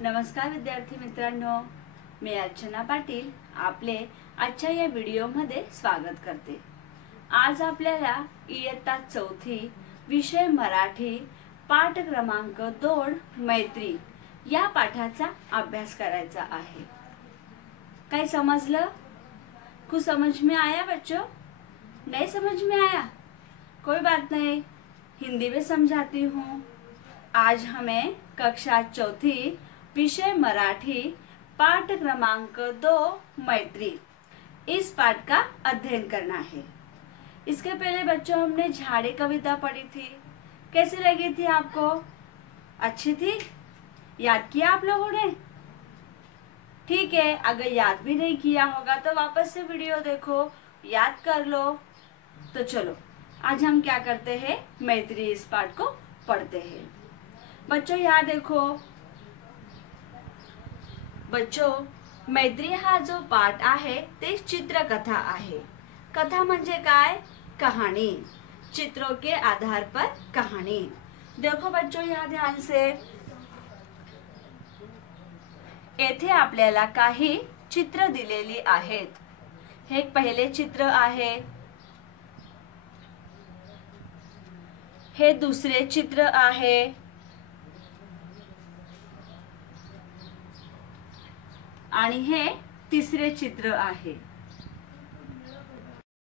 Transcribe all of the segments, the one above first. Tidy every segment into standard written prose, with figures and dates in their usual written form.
नमस्कार विद्यार्थी मित्रांनो, मी अर्चना पाटील आपले आजच्या या व्हिडिओमध्ये स्वागत करते। आज आपल्याला इयत्ता चौथी विषय मराठी पाठ क्रमांक 2 मैत्री या पाठाचा अभ्यास करायचा आहे। काय समझलं? कुछ समझ में आया बच्चों? नहीं समझ में आया? कोई बात नहीं, हिंदी में समझाती हूँ। आज हमें कक्षा चौथी विषय मराठी पाठ क्रमांक 2 मैत्री इस पाठ का अध्ययन करना है। इसके पहले बच्चों हमने झाड़ी कविता पढ़ी थी, कैसी लगी थी आपको? अच्छी थी? याद किया आप लोगों ने? ठीक है, अगर याद भी नहीं किया होगा तो वापस से वीडियो देखो, याद कर लो। तो चलो आज हम क्या करते हैं, मैत्री इस पाठ को पढ़ते हैं। बच्चों यहाँ देखो, बच्चों मैत्री हा जो पाठ आहे ते चित्रकथा आहे। कथा म्हणजे काय? कहानी, चित्रों के आधार पर कहानी। देखो बच्चों यहाँ ध्यान से, येथे आपल्याला काही चित्र दिलेली आहेत। हे पहिले चित्र आहे, हे दुसरे चित्र आहे, आणि हे तिसरे चित्र आहे।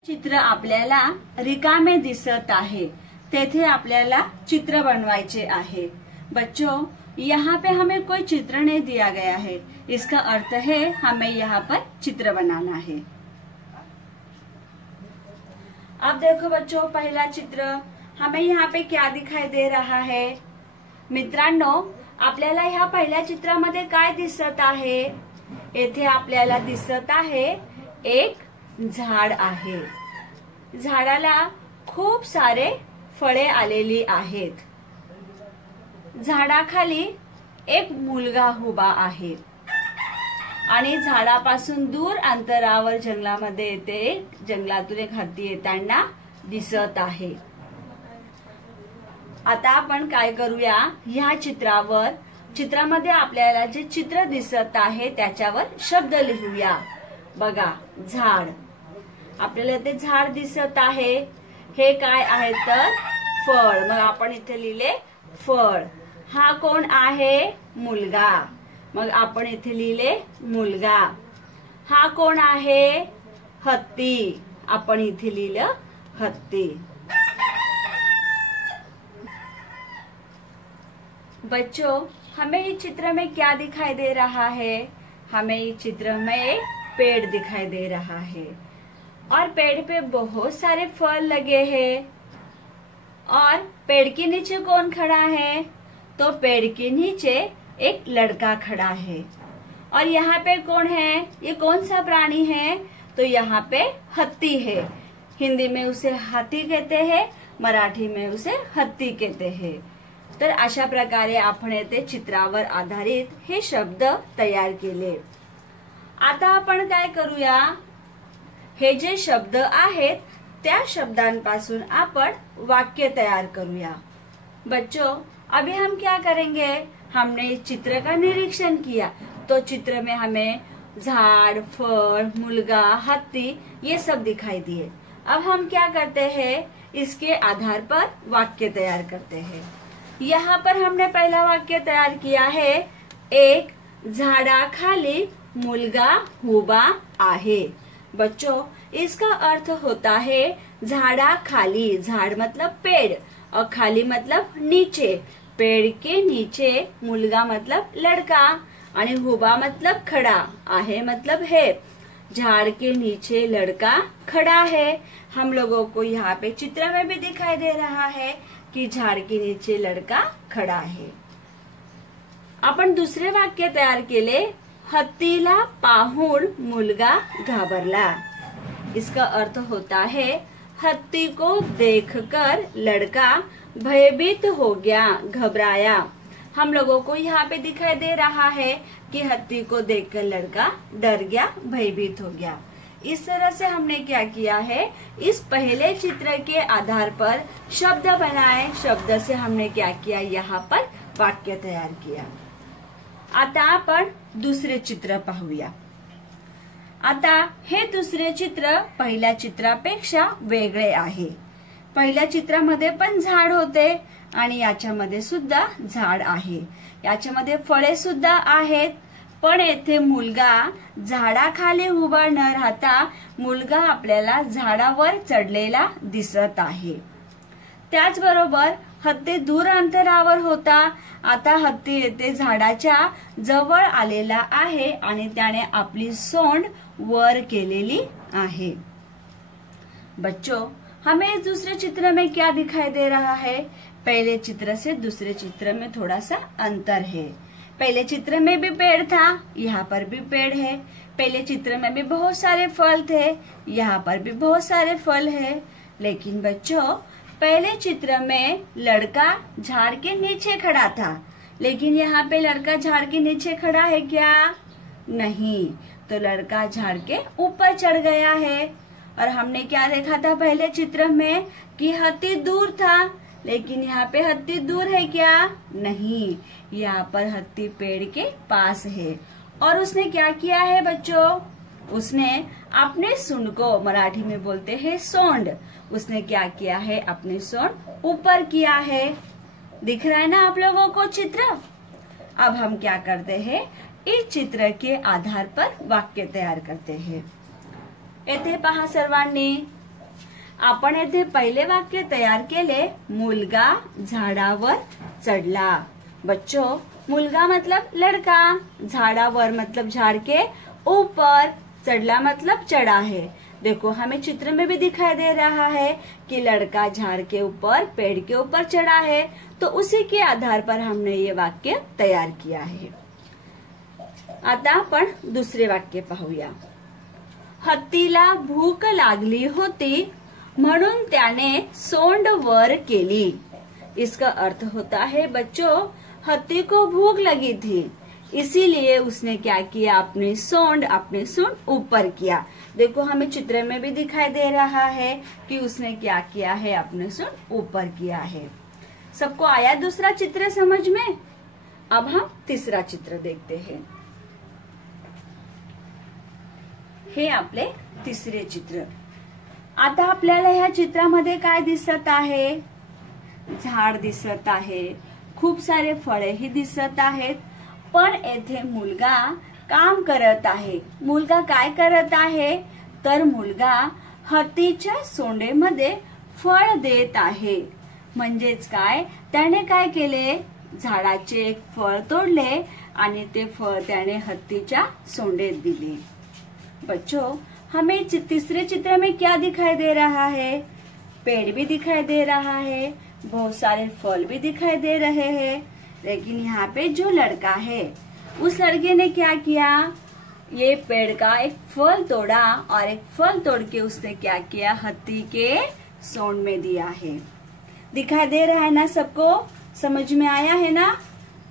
चित्र आपल्याला रिकामे दिसत आहे, तेथे आपल्याला चित्र बनवायचे आहे। बच्चों यहाँ पे हमें कोई चित्र नहीं दिया गया है, इसका अर्थ है हमें यहाँ पर चित्र बनाना है। अब देखो बच्चों, पहला चित्र हमें यहाँ पे क्या दिखाई दे रहा है? मित्रांनो आपल्याला ह्या पहिल्या चित्रामध्ये काय दिसत आहे? येथे आपल्याला दिसत आहे एक झाड आहे। झाडाला खूप सारे फळे आलेली आहेत। झाडाखाली एक मुलगा उभा आहे आणि झाडापासून दूर अंतरावर जंगलामध्ये येते, जंगलातून एक हत्ती येताना दिसत आहे। आता आपण काय करूया, ह्या चित्रामध्ये आपल्याला जे चित्र दिसत आहे त्याच्यावर शब्द लिहूया। बघा, झाड, आपल्याला ते झाड दिसत आहे, हे काय आहे तर फळ, मग आपण इथे लिहिले फळ। हा कोण आहे? मुलगा, मग आपण इथे लिहिले मुलगा। हा कोण आहे? हत्ती, आपण इथे लिहिलं हत्ती। बच्चों हमें इस चित्र में क्या दिखाई दे रहा है? हमें इस चित्र में एक पेड़ दिखाई दे रहा है और पेड़ पे बहुत सारे फल लगे हैं। और पेड़ के नीचे कौन खड़ा है? तो पेड़ के नीचे एक लड़का खड़ा है। और यहाँ पे कौन है? ये कौन सा प्राणी है? तो यहाँ पे हत्ती है। हिंदी में उसे हाथी कहते हैं, मराठी में उसे हत्ती कहते हैं। तर अशा प्रकारे आपण येथे चित्रावर आधारित हे शब्द तयार केले। आता आपण काय करूया, हे जे शब्द आहेत त्या शब्दांपासून आपण वाक्य तयार करूया। बच्चों अभी हम क्या करेंगे, हमने इस चित्र का निरीक्षण किया, तो चित्र में हमें झाड़, फल, मुलगा, हत्ती ये सब दिखाई दिए। अब हम क्या करते हैं, इसके आधार पर वाक्य तैयार करते हैं। यहाँ पर हमने पहला वाक्य तैयार किया है, एक झाडाखाली मुलगा उभा आहे। बच्चों इसका अर्थ होता है झाडाखाली, झाड़ मतलब पेड़ और खाली मतलब नीचे, पेड़ के नीचे, मुलगा मतलब लड़का और उभा मतलब खड़ा, आहे मतलब है। झाड़ के नीचे लड़का खड़ा है। हम लोगों को यहाँ पे चित्र में भी दिखाई दे रहा है कि झाड़ के नीचे लड़का खड़ा है। आपण दुसरे वाक्य तयार केले, हत्तीला पाहून मुलगा घाबरला। इसका अर्थ होता है हत्ती को देखकर लड़का भयभीत हो गया, घबराया। हम लोगों को यहाँ पे दिखाई दे रहा है कि हत्ती को देखकर लड़का डर गया, भयभीत हो गया। इस तरह से हमने क्या किया है, इस पहले चित्र के आधार पर शब्द बनाए, शब्द से हमने क्या किया, यहाँ पर वाक्य तैयार किया। आता आपण दुसरे चित्र पाहूया। आता हे दुसरे चित्र पहिल्या चित्रापेक्षा वेगळे आहे। पहिल्या चित्रामध्ये पण झाड होते आणि याच्यामध्ये सुद्धा झाड आहे, याच्यामध्ये फळे सुद्धा आहेत, पण येथे मुलगा झाडाखाली उभा न राहता मुलगा आपल्याला झाडावर चढलेला दिसत आहे। त्याचबरोबर हत्ती दूर अंतरावर होता, आता हत्ती येथे झाडाच्या जवळ आलेला आहे आणि त्याने आपली सोंड वर केलेली आहे। बच्चों, हमें इस दूसरे चित्र में क्या दिखाई दे रहा है? पहले चित्र से दूसरे चित्र में थोड़ा सा अंतर है। पहले चित्र में भी पेड़ था, यहाँ पर भी पेड़ है। पहले चित्र में भी बहुत सारे फल थे, यहाँ पर भी बहुत सारे फल है। लेकिन बच्चों, पहले चित्र में लड़का झाड़ के नीचे खड़ा था, लेकिन यहाँ पे लड़का झाड़ के नीचे खड़ा है क्या? नहीं, तो लड़का झाड़ के ऊपर चढ़ गया है। और हमने क्या देखा था पहले चित्र में कि हत्ती दूर था, लेकिन यहाँ पे हत्ती दूर है क्या? नहीं, यहाँ पर हत्ती पेड़ के पास है। और उसने क्या किया है बच्चों? उसने अपने सूंड को, मराठी में बोलते हैं सोंड, उसने क्या किया है? अपने सोंड ऊपर किया है। दिख रहा है ना आप लोगों को चित्र? अब हम क्या करते हैं, इस चित्र के आधार पर वाक्य तयार करते हैं। येथे पहा सर्वांनी, आपण येथे पहिले वाक्य तयार केले, मुलगा झाडावर चढला। बच्चों, मुलगा मतलब लड़का, झाडावर मतलब झाड़ के ऊपर, चढ़ला मतलब चढ़ा है। देखो हमें चित्र में भी दिखाई दे रहा है कि लड़का झाड़ के ऊपर, पेड़ के ऊपर चढ़ा है, तो उसी के आधार पर हमने ये वाक्य तयार किया है। आता आपण दुसरे वाक्य पाहूया। हत्तीला भूक लागली होती म्हणून त्याने सोंड वर केली। इसका अर्थ होता है बच्चों, हत्ती को भूख लगी थी, इसीलिए उसने क्या किया? अपनी सूंड ऊपर किया। देखो हमें चित्र में भी दिखाई दे रहा है कि उसने क्या किया है? अपने सूंड ऊपर किया है। सबको आया दूसरा चित्र समझ में? अब हम तीसरा चित्र देखते हैं। हे आपले तिसरे चित्र। आता आपल्याला ह्या चित्रामध्ये काय दिसत आहे? झाड दिसत आहे, खूप सारे फळेही दिसत आहेत, पण येथे मुलगा काम करत आहे। मुलगा काय करत आहे? तर मुलगा हत्तीच्या सोंडेमध्ये फळ देत आहे। म्हणजेच काय? त्याने काय केले? झाडाचे एक फळ तोडले आणि ते फळ त्याने हत्तीच्या सोंडेत दिले। बच्चों, हमें तीसरे चित्र में क्या दिखाई दे रहा है? पेड़ भी दिखाई दे रहा है, बहुत सारे फल भी दिखाई दे रहे हैं, लेकिन यहाँ पे जो लड़का है, उस लड़के ने क्या किया? ये पेड़ का एक फल तोड़ा और एक फल तोड़ के उसने क्या किया? हत्ती के सोंड में दिया है। दिखाई दे रहा है ना सबको? समझ में आया है ना?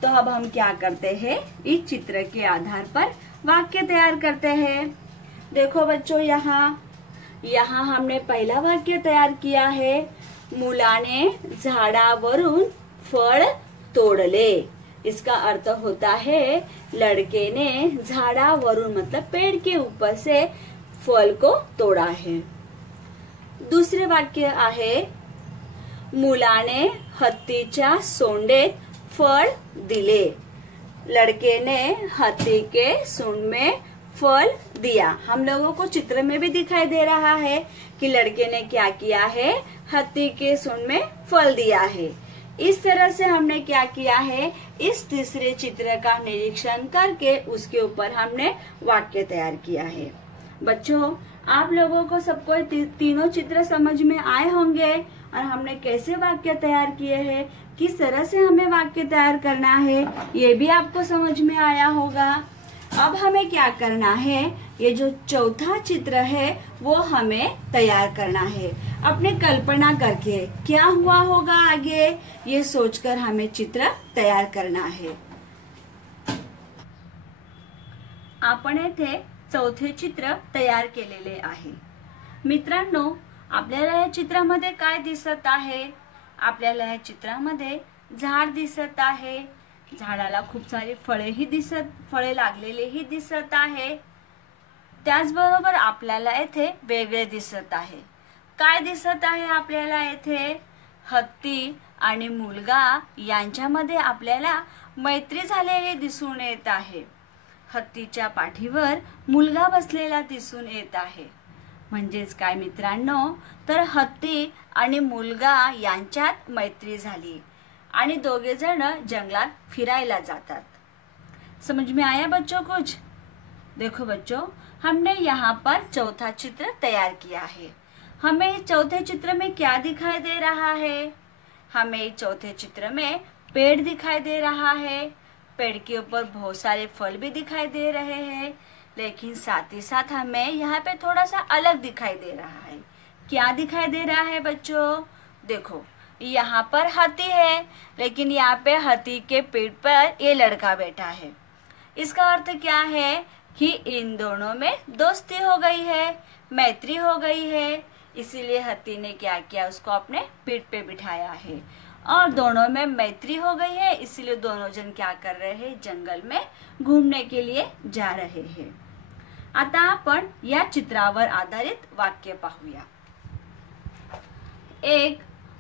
तो अब हम क्या करते हैं, इस चित्र के आधार पर वाक्य तैयार करते हैं। देखो बच्चों, यहाँ हमने पहला वाक्य तैयार किया है, मुलाने झाडावरून फळ तोड़ले। इसका अर्थ होता है लड़के ने झाडावरून मतलब पेड़ के ऊपर से फल को तोड़ा है। दूसरे वाक्य आहे, मुलाने हत्तीच्या सोंडेत फळ दिले। लड़के ने हत्ती के सूंड में फल दिया। हम लोगों को चित्र में भी दिखाई दे रहा है कि लड़के ने क्या किया है? हत्ती के सूंड में फल दिया है। इस तरह से हमने क्या किया है? इस तीसरे चित्र का निरीक्षण करके उसके ऊपर हमने वाक्य तैयार किया है। बच्चों, आप लोगों को सबको तीनों चित्र समझ में आए होंगे और हमने कैसे वाक्य तैयार किए हैं, किस तरह से हमें वाक्य तैयार करना है, ये भी आपको समझ में आया होगा। अब हमें क्या करना है? ये जो चौथा चित्र है वो हमें तैयार करना है। अपने कल्पना करके क्या हुआ होगा आगे, ये सोचकर हमें चित्र तैयार करना है। आपण येथे चौथे चित्र तयार केलेले आहे। मित्रांनो, आपल्याला या चित्रामध्ये काय दिसत आहे? आपल्याला या चित्रामध्ये झाड दिसत आहे, झाडाला खूप सारी फळे लागलेलीही दिसत आहे. त्याचबरोबर आपल्याला येथे वेगळे दिसत आहे. काय दिसत आहे आपल्याला येथे? हत्ती आणि मुलगा यांच्यामध्ये आपल्याला मैत्री झालेली दिसून येत आहे. हत्तीच्या पाठीवर मुलगा बसलेला दिसून येत आहे. म्हणजेच काय मित्रांनो, तर हत्ती आणि मुलगा यांच्यात मैत्री झाली आणि दोघे जण जंगलात फिरायला जातात. समझ में आया बच्चों कुछ? देखो बच्चों, हमने यहाँ पर चौथा चित्र तैयार किया है. हमें चौथे चित्र में क्या दिखाई दे रहा है? हमें चौथे चित्र में पेड़ दिखाई दे रहा है. पेड़ के ऊपर बहुत सारे फल भी दिखाई दे रहे हैं, लेकिन साथ ही साथ हमें यहाँ पे थोड़ा सा अलग दिखाई दे रहा है. क्या दिखाई दे रहा है बच्चों? देखो, यहाँ पर हाथी है, लेकिन यहाँ पे हाथी के पीठ पर ये लड़का बैठा है. इसका अर्थ क्या है कि इन दोनों में दोस्ती हो गई है, मैत्री हो गई है. इसीलिए हाथी ने क्या किया, उसको अपने पीठ पे बिठाया है और दोनों में मैत्री हो गई है. इसीलिए दोनों जन क्या कर रहे हैं, जंगल में घूमने के लिए जा रहे हैं. आता आपण या चित्रावर आधारित वाक्य पाहूया. एक,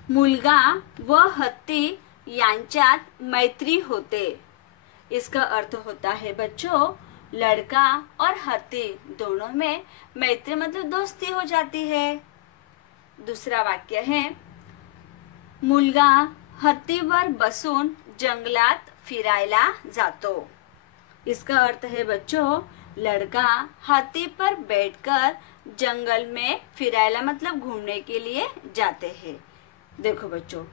मुलगा व हत्ती यांच्यात मैत्री होते. इसका अर्थ होता है बच्चों, लड़का और हत्ती दोनों में मैत्री मतलब दोस्ती हो जाती है. दूसरा वाक्य है, मुलगा हत्तीवर बसून जंगलात फिरायला जातो. इसका अर्थ है बच्चों, लड़का हाथी पर बैठकर जंगल में फिरायला मतलब घूमने के लिए जाते हैं. देखो बच्चों,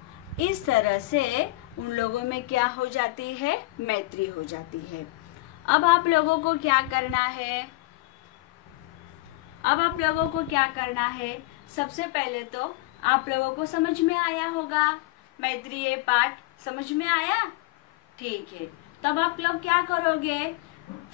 इस तरह से उन लोगों में क्या हो जाती है, मैत्री हो जाती है. अब आप लोगों को क्या करना है? सबसे पहले तो आप लोगों को समझ में आया होगा मैत्री ये पाठ समझ में आया? ठीक है. तब आप लोग क्या करोगे,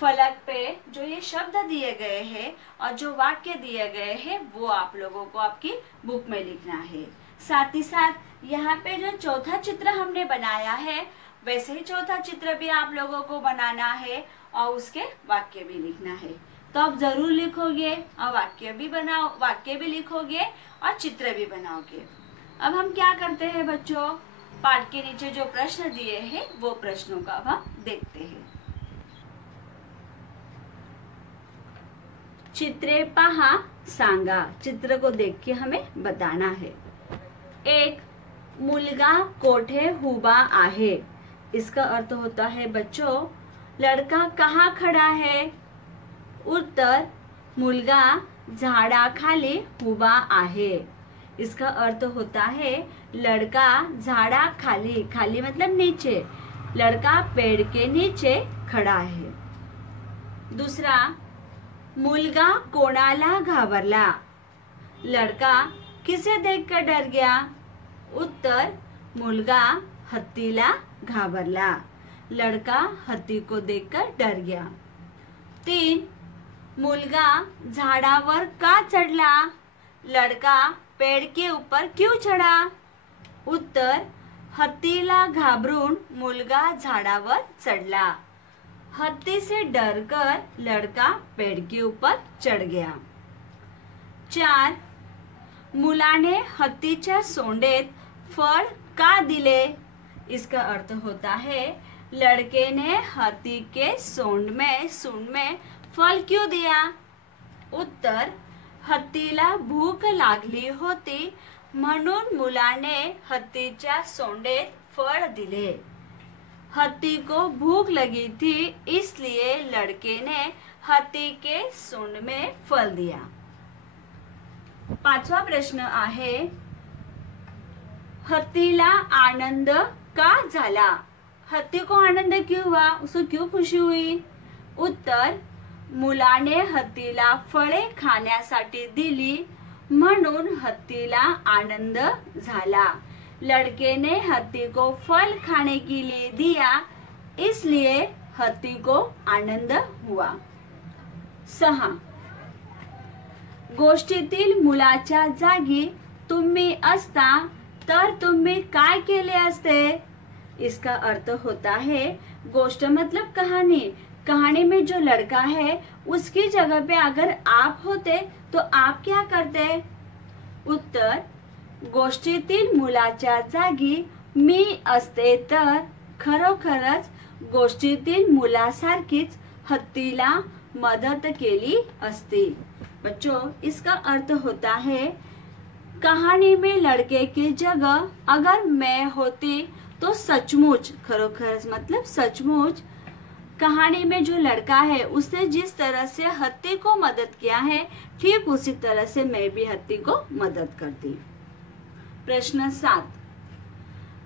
फलक पे जो ये शब्द दिए गए हैं और जो वाक्य दिए गए हैं वो आप लोगों को आपकी बुक में लिखना है. साथ ही साथ यहाँ पे जो चौथा चित्र हमने बनाया है वैसे ही चौथा चित्र भी आप लोगों को बनाना है और उसके वाक्य भी लिखना है. तो आप जरूर लिखोगे और वाक्य भी लिखोगे और चित्र भी बनाओगे. अब हम क्या करते हैं बच्चों, पाठ के नीचे जो प्रश्न दिए हैं वो प्रश्नों का अब हम देखते हैं. चित्रे पहा सांगा. चित्र को देख के हमें बताना है. एक, मुलगा कोठे उभा आहे. इसका अर्थ होता है बच्चों, लड़का कहाँ खड़ा है? उत्तर, मुलगा झाडाखाली उभा आहे. इसका अर्थ होता है लड़का झाडाखाली, खाली मतलब नीचे, लड़का पेड़ के नीचे खड़ा है. दूसरा, मुलगा कोणाला घाबरला. लड़का किसे देखकर डर गया? उत्तर, मुलगा हत्तीला घाबरला. लड़का हत्ती को देखकर डर गया. 3, मुलगा झाडावर का चढ़ला? लड़का पेड़ के ऊपर क्यों चढ़ा? उत्तर, हत्तीला घाबरून मुलगा झाडावर चढ़ला. हत्ती से डरकर लड़का पेड़ के ऊपर चढ़ गया. 4, मुलाने हत्तीच्या सोंडेत फळ का दिले? इसका अर्थ होता है लड़के ने हाथी के सूंड में फल क्यों दिया? उत्तर, हत्तीला भूक लागली होती म्हणून मुलाने हत्तीच्या सोंडेत फळ दिले. हत्ती को भूख लगी थी इसलिए लड़के ने हत्ती के सूंड में फल दिया. 5वां प्रश्न आहे, हत्तीला आनंद का झाला? हत्ती को आनंद क्यों हुआ, उसको क्यों खुशी हुई? उत्तर, मुलाने हत्तीला फळे खाण्यासाठी दिली म्हणून हत्तीला आनंद झाला. लड़के ने हत्ती को फल खाने के लिए दिया इसलिए हत्ती को आनंद हुआ. 6, गोष्टीतील मुलाच्या जागी तुम्ही असता तर तुम्ही काय केले असते? इसका अर्थ होता है गोष्ट मतलब कहानी। कहानी में जो लड़का है उसकी जगह पे अगर आप होते तो आप क्या करते? उत्तर, गोष्टीतील मुलाच्या जागी मी असते तर खरोखरच गोष्टीतील मुलासारखीच हत्तीला मदत केली असती। बच्चों, इसका अर्थ होता है कहानी में लड़के की जगह अगर मैं होती तो सचमुच, खरोखरच मतलब सचमुच, कहानी में जो लड़का है उसने जिस तरह से हत्ती को मदद किया है ठीक उसी तरह से मैं भी हत्ती को मदद करती। प्रश्न 7,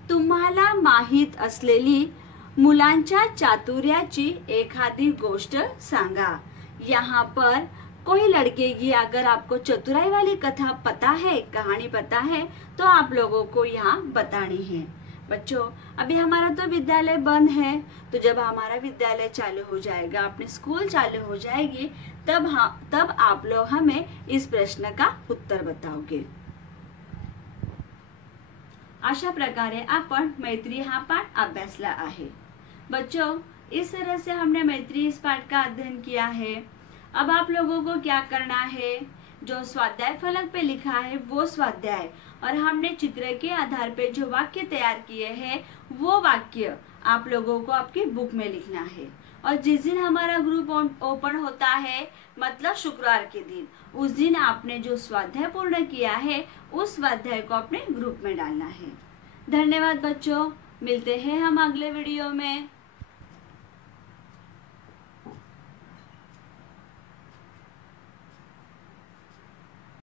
तुम्हाला माहित असलेली मुलांच्या चातुर्याची एखादी गोष्ट सांगा। यहाँ पर कोई लड़के की अगर आपको चतुराई वाली कथा पता है, कहानी पता है, तो आप लोगों को यहाँ बतानी है। बच्चों, अभी हमारा तो विद्यालय बंद है, तो जब हमारा विद्यालय चालू हो जाएगा, अपने स्कूल चालू हो जाएगी, तब आप लोग हमें इस प्रश्न का उत्तर बताओगे। अशा प्रकारे आपण मैत्री हा पाठ अभ्यासला आहे। बच्चों, इस तरह से हमने मैत्री इस पाठ का अध्ययन किया है। अब आप लोगों को क्या करना है? जो स्वाध्याय फलक पे लिखा है वो स्वाध्याय, और हमने चित्र के आधार पे जो वाक्य तैयार किए हैं वो वाक्य आप लोगों को आपकी बुक में लिखना है। और जिस दिन हमारा ग्रुप ओपन होता है, मतलब शुक्रवार के दिन, उस दिन आपने जो स्वाध्याय पूर्ण किया है उस स्वाध्याय को अपने ग्रुप में डालना है। धन्यवाद बच्चों, मिलते हैं हम अगले वीडियो में।